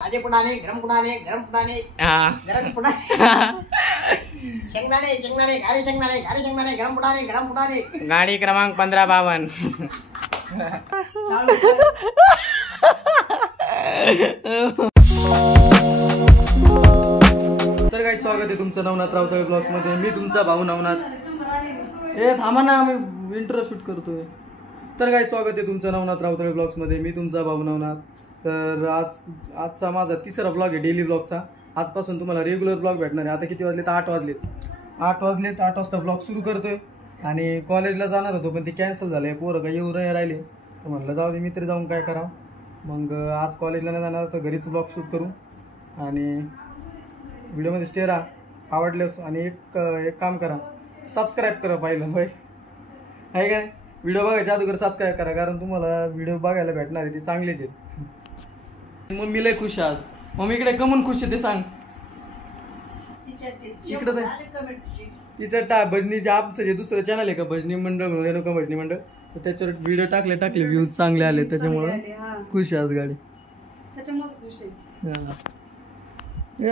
ताजे पुडाणे गरम पुडाणे गरम पुडाणे गरम पुडाणे शेंगदाणे शेंगदाणे घारी शेंगदाणे घारी शेंगदाणे गरम पुडाणे गाडी क्रमांक 1552. तर काही स्वागत आहे तुमचं नवनाथ रावतळे ब्लॉग्स मध्ये. मी तुमचा भाऊ नवनाथ. हे थांबा ना, आम्ही इंट्रो शूट करतोय. तर काही स्वागत आहे तुमचं नवनाथ रावतळे ब्लॉग्स मध्ये. मी तुमचा भाऊ नवनाथ. तर आजचा माझा तिसरा ब्लॉग आहे डेली ब्लॉगचा. आजपासून तुम्हाला रेग्युलर ब्लॉग भेटणार आहे. आता किती वाजलेत? 8 वाजलेत. 8 वाजता ब्लॉग सुरू करतोय. आणि कॉलेजला जाणार होतो पण ते कॅन्सल झालं. पोरं काही येऊ नाही राहिले. तर म्हटलं जाऊ दे, मित्र जाऊन काय करावं. मग आज कॉलेजला नाही जाणार तर घरीच ब्लॉग शूट करू. आणि व्हिडिओमध्ये स्टे राहा. आवडल्यास आणि एक काम करा, सबस्क्राईब करा पहिलं. होय आहे काय? व्हिडिओ बघायच्या अगोदर सबस्क्राईब करा, कारण तुम्हाला व्हिडिओ बघायला भेटणार आहे ते चांगलेच आहेत. मम्मी लय खुश आज. मम्मीकडे कमून खुश आहे ते सांग. इकडे तिचं भजनीचे आमचं जे दुसरं चॅनल आहे का, भजनी मंडळ म्हणून, रेणुका भजनी मंडळ, तर त्याच्यावर व्हिडिओ टाकले व्ह्यूज चांगले आले, त्याच्यामुळं खुश आहे आज गाडी.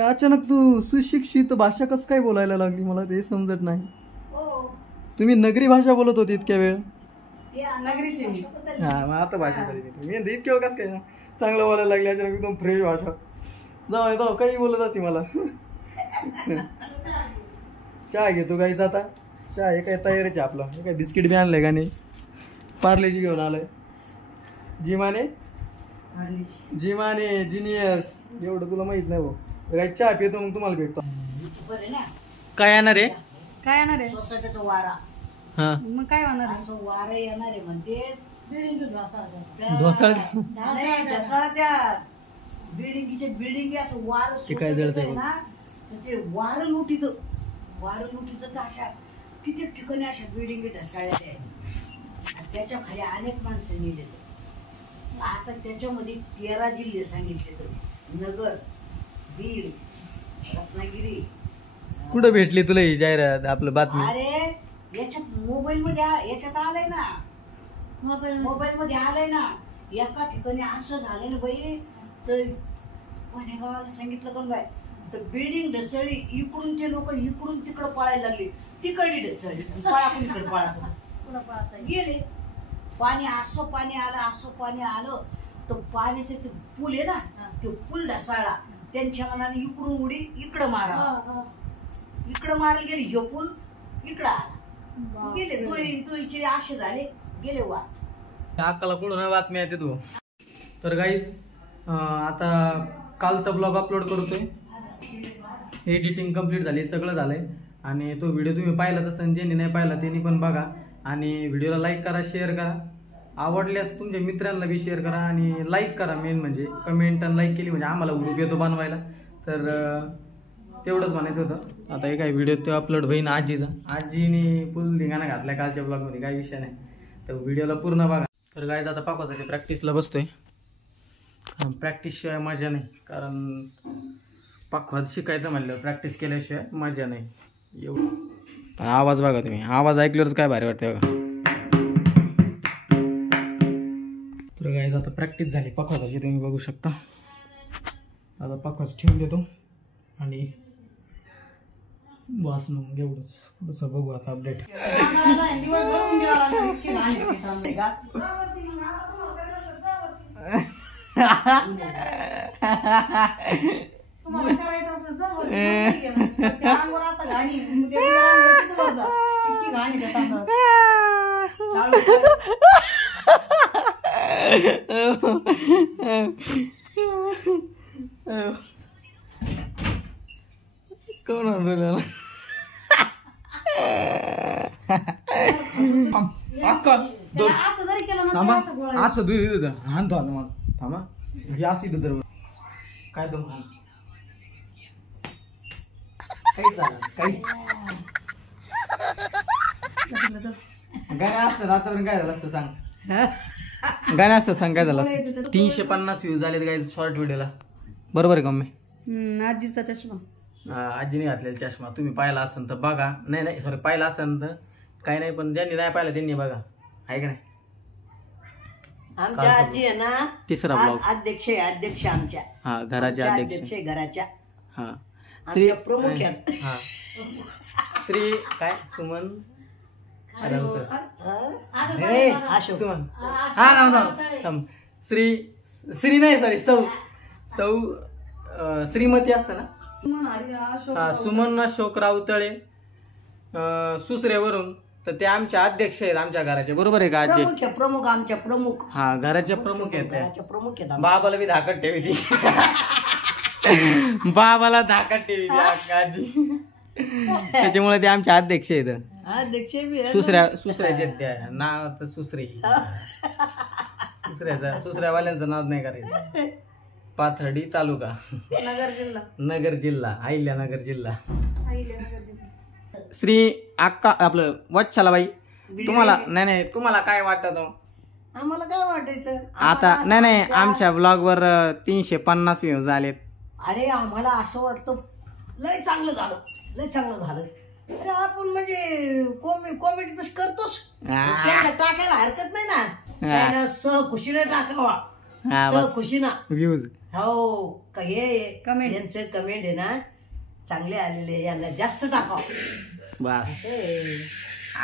अचानक तू सुशिक्षित भाषा कसं काय बोलायला लागली, मला ते समजत नाही. तुम्ही नगरी भाषा बोलत होती इतक्या वेळ. हा मग आता भाषा मी इतक्या वेळ कसं काय चांगलं बोलायला लागले. अचानक एकदम फ्रेश भाषा. जाऊ काही बोलत असते मला. चहा घेतो गाईचा आता. चहा हे काय तयारीच आहे आपला. हे काय बिस्किट बी आणलंय का नाही, पार्लेजी घेऊन आलाय. जिमाने जिनियस एवढं तुला माहित नाही भाऊ. काय चहा पितो मग तुम्हाला भेटतो. काय येणार आहे? काय येणार आहे? सोसायटीचा वारा. हा मग काय होणार आहे? असं वारा येणार आहे म्हणते. ढोसाळ बिल्डिंग असं वार काय जळतंय ना, ते वार लुटीत तर अशा किती ठिकाणी अशा बिल्डिंग ढसाळ्यात आहे. त्याच्या खाली अनेक माणसं नेले. आता त्याच्यामध्ये 13 जिल्हे सांगितले. नगर, बीड, रत्नागिरी. कुठं भेटली तुला ही जाहिरात आपलं बातमी? अरे याच्यात मोबाईल मध्ये याच्यात आलंय ना, मोबाईल मध्ये आलंय ना. एका ठिकाणी असं झालं ना बाई, तर गावाला सांगितलं पण बाय, तर बिल्डिंग ढसळली. इकडून ते लोक इकडून तिकडं पळायला लागले. तिकडली ढसळली, पळाकडून इकडे पळात गेले. पाणी आलं तर पाण्याचे ते पूल आहे ना, तो पूल ढसाळला. त्यांच्या मनाने इकडून उडी इकडं मारायला गेली. ह्यो पूल इकडं आला, गेले. तो इचे असे झाले, गेले वा. अक्काला कुठून बातमी येते तू. तर गाईज आता कालचा ब्लॉग अपलोड करतोय. एडिटिंग कम्प्लीट झाली, सगळं झालंय. आणि तो व्हिडिओ तुम्ही पाहिलाच असेल. ज्यांनी नाही पाहिला त्यांनी पण बघा. आणि व्हिडिओला लाईक करा, शेअर करा. आवडल्यास तुमच्या मित्रांना बी शेअर करा. आणि लाईक करा. मेन म्हणजे कमेंट आणि लाईक केली म्हणजे आम्हाला ग्रुप येतो बनवायला. तर तेवढंच म्हणायचं होतं. आता हे काय व्हिडिओ ते अपलोड होईन आजीने फुल धिंगाणा घातला कालच्या ब्लॉगमध्ये, काही विषय नाही. तर व्हिडिओला पूर्ण बघा. तर काय आता पाकवासाठी प्रॅक्टिसला बसतोय. प्रॅक्टिसशिवाय मजा नाही, कारण पाकवात शिकायचं म्हणलं प्रॅक्टिस केल्याशिवाय मजा नाही एवढं. पण आवाज बघा तुम्ही, आवाज ऐकल्यावरच काय भारी वाटतं बघा. तर काय आता प्रॅक्टिस झाली पाकवाची, तुम्ही बघू शकता. आता पाकवाच ठेवून देतो आणि बस मग एवढंच. पुढचं बघू आता अपडेट. तुम्हाला करायचं असलं कोण असं दूध हाणतो आता मला. थांबा हे असं इथं तर काय तो गाणं असतं आतापर्यंत काय झालं असतं सांग. गाणं असतं सांग काय झालं असतं. 350 व्ह्यूज झालेत काय शॉर्ट व्हिडिओला. बरोबर आहे का मम्मी? आजीचा चष्मा. आजीने घातलेला चष्मा तुम्ही पाहिला असेल तर बघा. नाही सॉरी, पाहिला असेल तर काही नाही, पण ज्यांनी नाही पाहिलं त्यांनी बघा, आहे का नाही. आमच्या आजी आहे ना तिसरा ब्लॉग अध्यक्ष आमच्या हा घराच्या अध्यक्ष अध्यक्ष घराच्या हा आमच्या प्रमुख आहेत. हा श्री काय सुमन अशोक. सुमन हा नाव श्री नाही सॉरी सौ श्रीमती असतं ना हा सुमन अशोक रावतळे सुसऱ्यावरून. तर ते आमचे अध्यक्ष आहेत आमच्या घराचे, बरोबर आहे का आजी? प्रमुख आमच्या प्रमुख हा घराच्या प्रमुख आहेत त्या. घराच्या प्रमुख आहेत आमच्या. बाबाला बी धाकट ठेवी ती बाबाला धाकट ठेवी ती आजी. त्याच्यामुळे ते आमचे अध्यक्ष आहेत. अध्यक्ष बी आहे. सुसऱ्याचे आहेत त्या. नाव तर सुसरे सुसऱ्यावाल्यांचं नाव नाही करायचं. पाथर्डी तालुका नगर जिल्हा अहिल्यानगर जिल्हा. श्री अक्का आपलं वत्सलाबाई, तुम्हाला नाही तुम्हाला काय वाटत? आम्हाला काय वाटायचं आता नाही आमच्या ब्लॉग वर 350 व्ह्यूज आलेत. अरे आम्हाला असं वाटतं लय चांगलं झालं. अरे आपण म्हणजे कॉमेडी तसं करतोच, टाकायला हरकत नाही ना. सहखुशीने टाकावा, सहखुशीना व्ह्यूज. हो का हे यांचं कमेंट आहे ना चांगले आलेले, यांना जास्त टाकावं. बस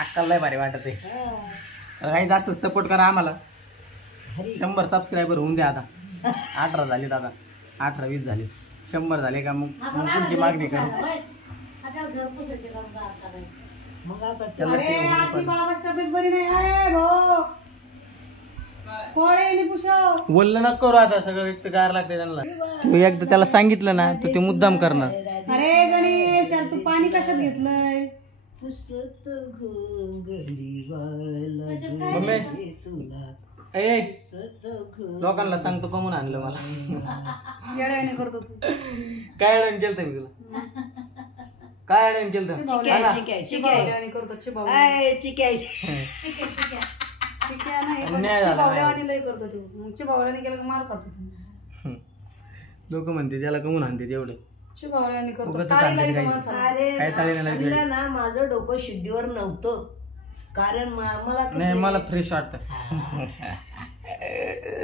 अक्काला लय भारी वाटत आहे. काही जास्त सपोर्ट करा आम्हाला. 100 सबस्क्रायबर होऊन द्या. आता 18 झाले दादा, 18-20 झाले. 100 झाले का मग पुढची मागणी करू. बोललं ना करू आता सगळं व्यक्त करायला लागते त्यांना. तू एकदा त्याला सांगितलं ना तर ते मुद्दाम करणार. अरे गणेश तू पाणी कशात घेतलंय? मम्मी ए लोकांना सांगतो कमून आणलं मला. येड्याने करतो तू. काय अडवून केलं मी तुला? काय अडवून केलं? लोक म्हणते त्याला कमून आणते तेवढे. ना माझं डोकं शुद्धीवर नव्हतं, कारण मला मला फ्रेश वाटत.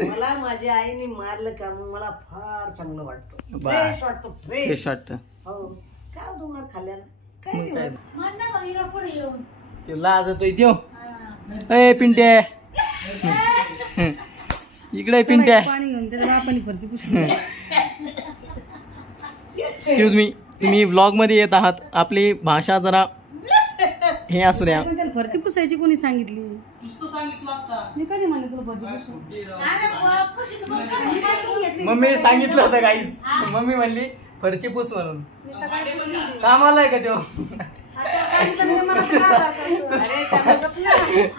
मला माझ्या आईने मारलं का मग मला फार चांगलं वाटतं, फ्रेश वाटतं. हो काय तुम्हाला खाल्ल्यानं काय ते लाजतोय त्यो. ए पिंट्या इकडे पिंट्या. पाणी घेऊन त्याला आपण फरची पुसून. एक्सक्यूज मी, तुम्ही व्लॉग मध्ये येत आहात, आपली भाषा जरा हे असू द्या. त्याला फरची पुसायची कोणी सांगितली? मी कधी म्हणले तुला फरची पुसून? मम्मी सांगितलं होतं काही. मम्मी म्हणली फरची पुस म्हणून. कामाला आहे का त्यो?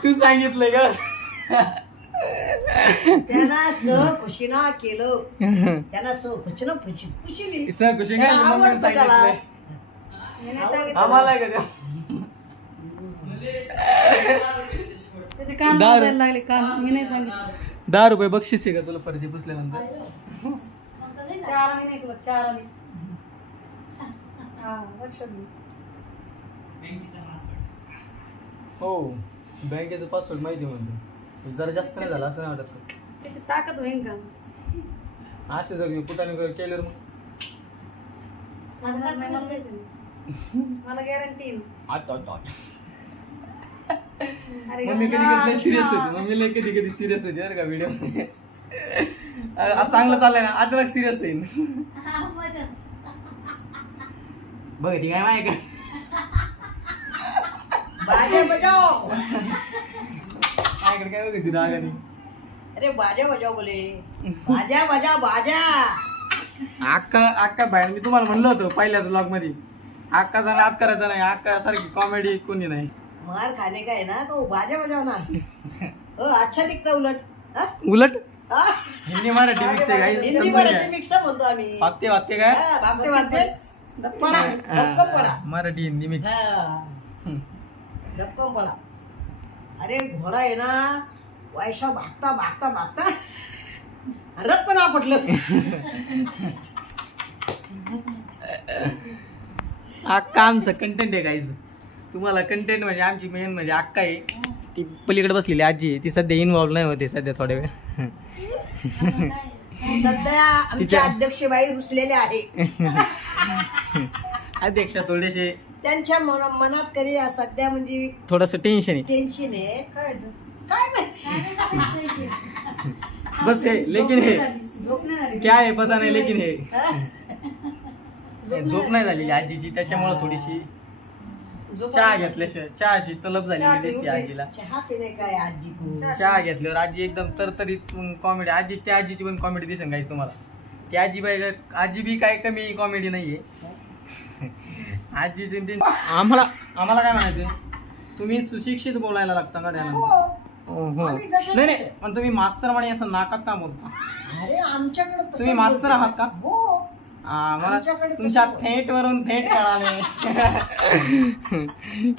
तू सांगितलंय का? त्यांना सहखुशीना केलं, त्यांना सहखुशीनं पुशिली. सहखुशी काय मम्मी सांगितलंय आम्हाला आहे का त्यो? त्याचे कान वाजायला लागले कान. मी नाही सांगितलं. 10 रुपये बक्षीस आहे का तुला फरची पुसल्यानंतर? 4 आणे नाही तुला 4 आणे. हा लक्षात घे. हो बँकेचं पासवर्ड माहिती म्हणतो. जरा जास्त नाही झालं असं नाही वाटत? त्याची ताकद होईन का? असं जर मी कुठाने केल्यावर मला गॅरंटी. मम्मी कधी सिरियस होती. मम्मीला कधी सिरियस होती बरं का व्हिडिओ. आज चांगलं चाललंय ना, अचानक सिरियस होईल. बघ ती काय माहिती का? बाजा बजाव. माझ्याकडे काय बघ ती रागाने. अरे बाजा बजाव बोले. बाजा बजा बाजा. अक्का बाहेर मी तुम्हाला म्हणलं होतं पहिल्याच ब्लॉग मध्ये, अक्काचा नाद करायचा नाही. अक्का सारखी कॉमेडी कोणी नाही. मार खाने का है ना तो बाजा बजाव ना. अच्छा दिखता उलट हिंदी मराठी मिक्स आहे. हिंदी मराठी मिक्स म्हणतो आम्ही. वाक्य काय मराठी हिंदी मिक्स. धक्कम पडा. अरे घोडा आहे ना वैसा भागता भागता भागता रथ पण आपटलं. अक्का आमचं कंटेंट आहे गाईज. तुम्हाला कंटेंट म्हणजे आमची मेन म्हणजे अक्का आहे. ती पलीकडे बसलेली आजी ती सध्या इन्व्हॉल्व नाही होते सध्या थोड्या वेळ. सध्या आमच्या अध्यक्षबाई रुसलेले आहे. अध्यक्ष थोडेसे त्यांच्या मनात कधी सध्या म्हणजे थोडस टेन्शन आहे. टेन्शन आहे काय माहिती. बस है लेकिन हे झोप नाही झाली. क्या आहे पता नाही लेकिन हे झोप नाही झालेली आजीची त्याच्यामुळे थोडीशी चहा घेतल्याशिवाय चहाची तलब झालेली दिसते आजीला. चहा पिणे काय आजी चहा घेतल्यावर आजी एकदम तरतरीत कॉमेडी आजी त्या आजीची पण कॉमेडी दिसेल काही तुम्हाला. ती आजी बी काय कमी कॉमेडी नाहीये आजीची. आम्हाला काय म्हणायचं तुम्ही सुशिक्षित बोलायला लागता का त्याला. हो नाही नाही पण तुम्ही मास्तर म्हणे असं नाकात का बोलता. अरे आमच्याकडे तुम्ही मास्तर आहात का. हो मला तुमच्या थेट वरून थेट कळाले.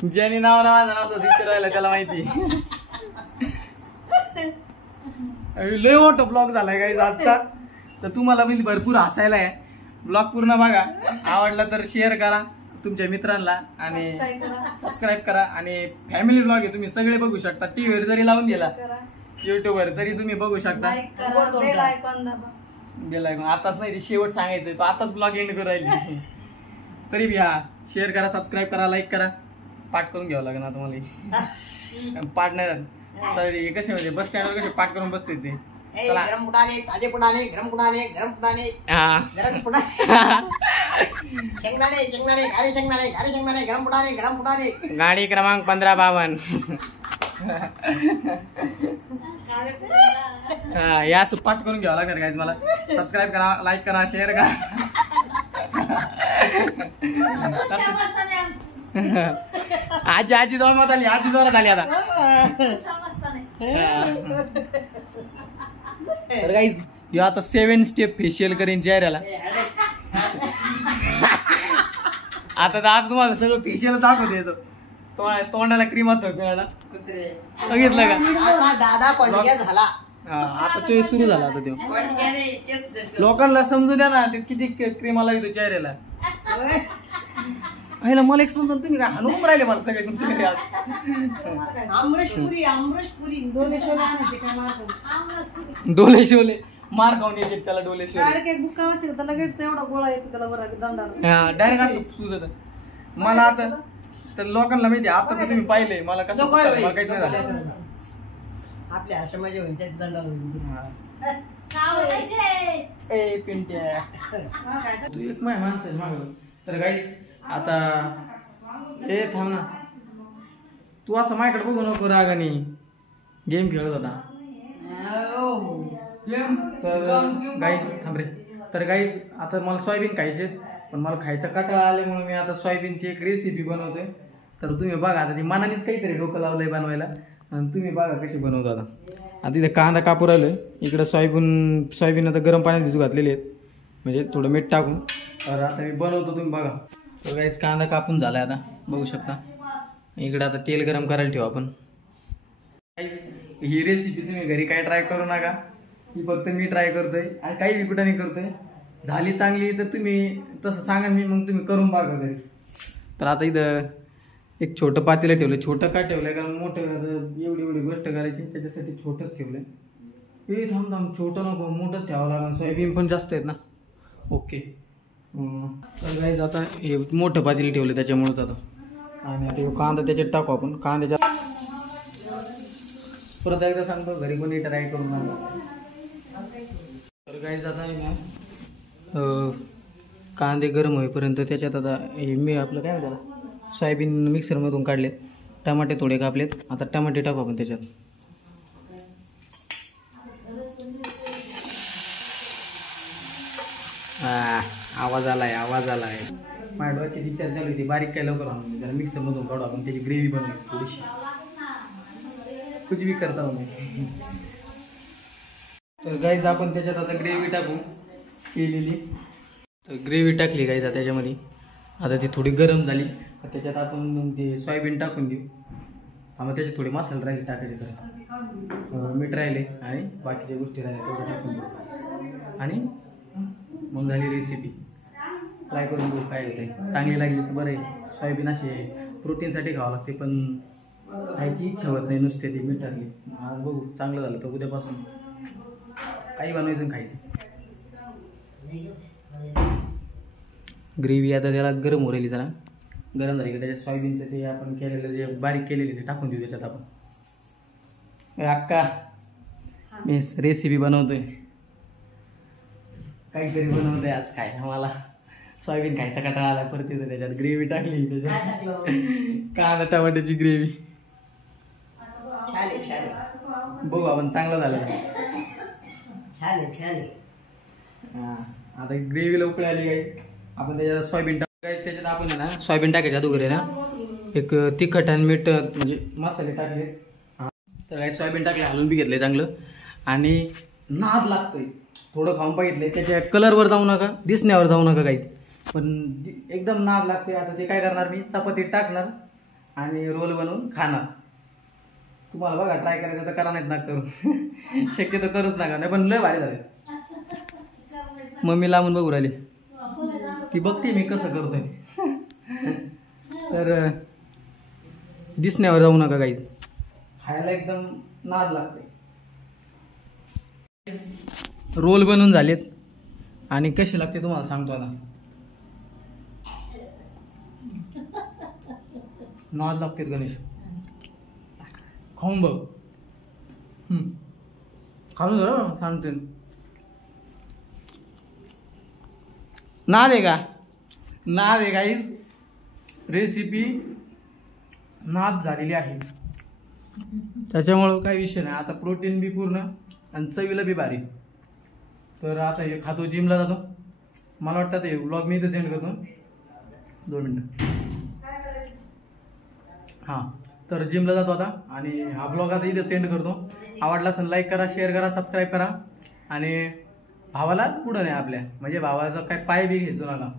ज्याने नावाला माझं नाव असं राहिलं त्याला माहिती. लय मोठा ब्लॉग झालाय काही आजचा. तर तुम्हाला म्हणजे भरपूर हसायला आहे. ब्लॉग पूर्ण बघा आवडला तर शेअर करा तुमच्या मित्रांना आणि सबस्क्राईब करा. आणि फॅमिली ब्लॉग आहे तुम्ही सगळे बघू शकता. टीव्हीवर जरी लावून दिला युट्यूबवर तरी तुम्ही बघू शकता. बेल आयकॉन आताच नाही ते शेवट सांगायचंय तो आताच ब्लॉग एंड करू राहिली. तरी बी हा शेअर करा सबस्क्राईब करा लाईक करा. पाठ करून घ्यावं लागेल ना तुम्हाला. पाठ नाही राहत तर हे कसे म्हणजे बस स्टँडवर कसे पाठ करून बसते ते. गरम पुडाने ताजे पुडाने गरम पुडाने गरम पुडाने गरम पुडाने शेंगदाणे शेंगदाणे घारी शेंगदाणे घारी शेंगदाणे गरम पुडाने गाडी क्रमांक 1552. या पाठ करून घ्यावं लागणार गाईज मला. सबस्क्राईब करा लाईक करा शेअर करा. आजी जवळ मत आली आजी जोरात आली आता. तर गाईज यो आता 7 स्टेप फेशियल करीन चेहऱ्याला. आता तुम्हाला सगळं फेशियल दाखवते याचं. तोंडाला क्रीम होतं बघितलं का दादा कोणत्या झाला. आता तो सुरू झाला आता तो. लोकांना समजू द्या ना ते किती क्रीम लावतो चेहऱ्याला. पहिला मला एक समजा तुम्ही काय हलवून राहिले मला सगळे तुमचे. आमरसपुरी डोले शोले मार खाऊन येते त्याला. डोले शोले बुक्का असेल तर लगेच एवढा गोळा येतो त्याला बरं दंडाला. डायरेक्ट असं सुचत मला. आता तर लोकांना माहिती आता तर तुम्ही पाहिले मला कसं काहीच नाही झालं. आपल्या आश्रमाच्या होईल त्याच दंडाला तू एक माणसं माग. तर गाईस आता हे थांब ना तू असं माझ्याकडे बघू नको रागाने. गेम खेळत होता. तर गाईस थांब रे. तर गाईस आता मला सोयाबीन खायचे पण मला खायचा कंटाळा आल्यामुळे मी आता सोयाबीनची एक रेसिपी बनवतोय. तर तुम्ही बघा आता ती मनानेच काहीतरी डोकं लावलंय बनवायला आणि तुम्ही बघा कशी बनवतो. आता इथे कांदा कापू राहिलोय. इकडं सोयाबीन आता गरम पाण्यात भिजू घातलेले आहेत म्हणजे थोडं मीठ टाकून. तर आता मी बनवतो तुम्ही बघा. तर गाईस कांदा कापून झालाय आता बघू शकता. इकडं आता तेल गरम करायला ठेवू आपण. ही रेसिपी तुम्ही घरी काय ट्राय करू नका. ही फक्त मी ट्राय करतोय आणि काही विकुटाने करतोय. झाली चांगली तर तुम्ही तसं सांगा मी मग तुम्ही करून बघा घरी. तर आता इथं एक छोटं पातेलं ठेवलं. छोटं का ठेवलंय कारण मोठं एवढी गोष्ट करायची त्याच्यासाठी छोटंच ठेवलंय. हे थांब छोटं नको मोठंच ठेवावं लागेल. सोयाबीन पण जास्त आहेत ना. ओके तर गाईज आता हे मोठं पातेलं ठेवलं त्याच्यामुळेच आता. आणि आता कांदा त्याच्यात टाकू आपण. कांद्याच्या परत एकदा सांगतो घरी कोणी ट्राय करून नका. तर गाईज आता आहे ना कांदे गरम होईपर्यंत त्याच्यात आता हे मी आपलं काय म्हणतात सोयाबीन मिक्सरमधून काढलेत. टमाटे थोडे कापलेत. आता टमाटे टाकू आपण त्याच्यात. आवाज आलाय माझ्या डोक्यात विचार चालू होती बारीक काय लवकर आणून त्याला मिक्सरमधून काढू आपण त्याची ग्रेव्ही बनवू थोडीशी. कुछ भी करता हूँ मैं. तर गाईज आपण त्याच्यात आता ग्रेव्ही टाकू केलेली. तर ग्रेव्ही टाकली गाईज आता त्याच्यामध्ये. आता ती थोडी गरम झाली त्याच्यात आपण ते सोयाबीन टाकून देऊ. आम्हाला त्याच्यात थोडे मसाले राहिले टाकायचे. तर मीठ राहिले आणि बाकीच्या गोष्टी राहिल्या तेवढं टाकून देऊ आणि मग झाली रेसिपी. ट्राय करून बघू काय होतं. चांगली लागली तर बरं आहे. सोयाबीन असे प्रोटीनसाठी खावं लागते पण खायची इच्छा होत नाही नुसते ती मीठ टाकली. आज बघू चांगलं झालं तर उद्यापासून काही बनवायचं आणि खायचं. ग्रेव्ही आता त्याला गरम हो राहिली, जरा गरम झाली का त्याच्यात सोयाबीनचं ते आपण केलेलं जे बारीक केलेले ते टाकून देऊ त्याच्यात आपण. अक्का मी रेसिपी बनवतोय, काहीतरी बनवतोय आज. काय मला सोयाबीन खायचा कंटाळा आला, परत येतो त्याच्यात ग्रेव्ही टाकली, त्याच्यात कांदा टमाट्याची ग्रेव्ही. बघू आपण चांगलं झालं. हां आता ग्रेव्हीला उकळी आली काही, आपण त्याच्यात सोयाबीन टाकायचं. त्याच्यात आपण ना सोयाबीन टाकायच्या अगोदर ना एक तिखट आणि मीठ म्हणजे मसाले टाकले. तर काही सोयाबीन टाकले, हलवून बी घेतले चांगलं. आणि नाद लागतोय, थोडं खाऊन बघितले. त्याच्या कलरवर जाऊ नका, दिसण्यावर जाऊ नका काही, पण एकदम नाद लागते. आता ते काय करणार मी, चपातीत टाकणार आणि रोल बनवून खाणार. तुम्हाला बघा ट्राय करायचं तर करा, नाहीत ना करू. शक्यतो करूच नका, नाही पण लय भारी झाले. मम्मी लांबून बघू राहिली, ती बघते मी कसं करतोय. तर दिसण्यावर जाऊ नका काही, खायला एकदम नाद लागते. रोल बनवून झालेत आणि कसे लागते तुम्हाला सांगतो आता. नाद लागते गणेश, खाऊन बघ. खाऊन जरा सांगते. नाद आहे का, नाद आहे गाईज. रेसिपी नाद झालेली आहे, त्याच्यामुळं काही विषय नाही. आता प्रोटीन बी पूर्ण आणि चवीला बी भारी. तर आता हे खातो, जिमला जातो. मला वाटतं ते व्लॉग मी इथं सेंड करतो, 2 मिनटं. हां तर जिमला जातो आता आणि हा ब्लॉग आता इथं सेंड करतो. आवडला असेल लाईक करा, शेअर करा, सबस्क्राईब करा. आणि भावाला पुढं नाही आपल्या, म्हणजे भावाचा काय पाय बी घ्यायचो नका.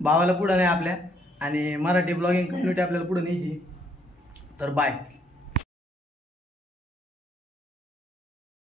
भावाला पुढं नाही आपल्या. आणि मराठी ब्लॉगिंग कम्युनिटी आपल्याला पुढं न्यायची. तर बाय.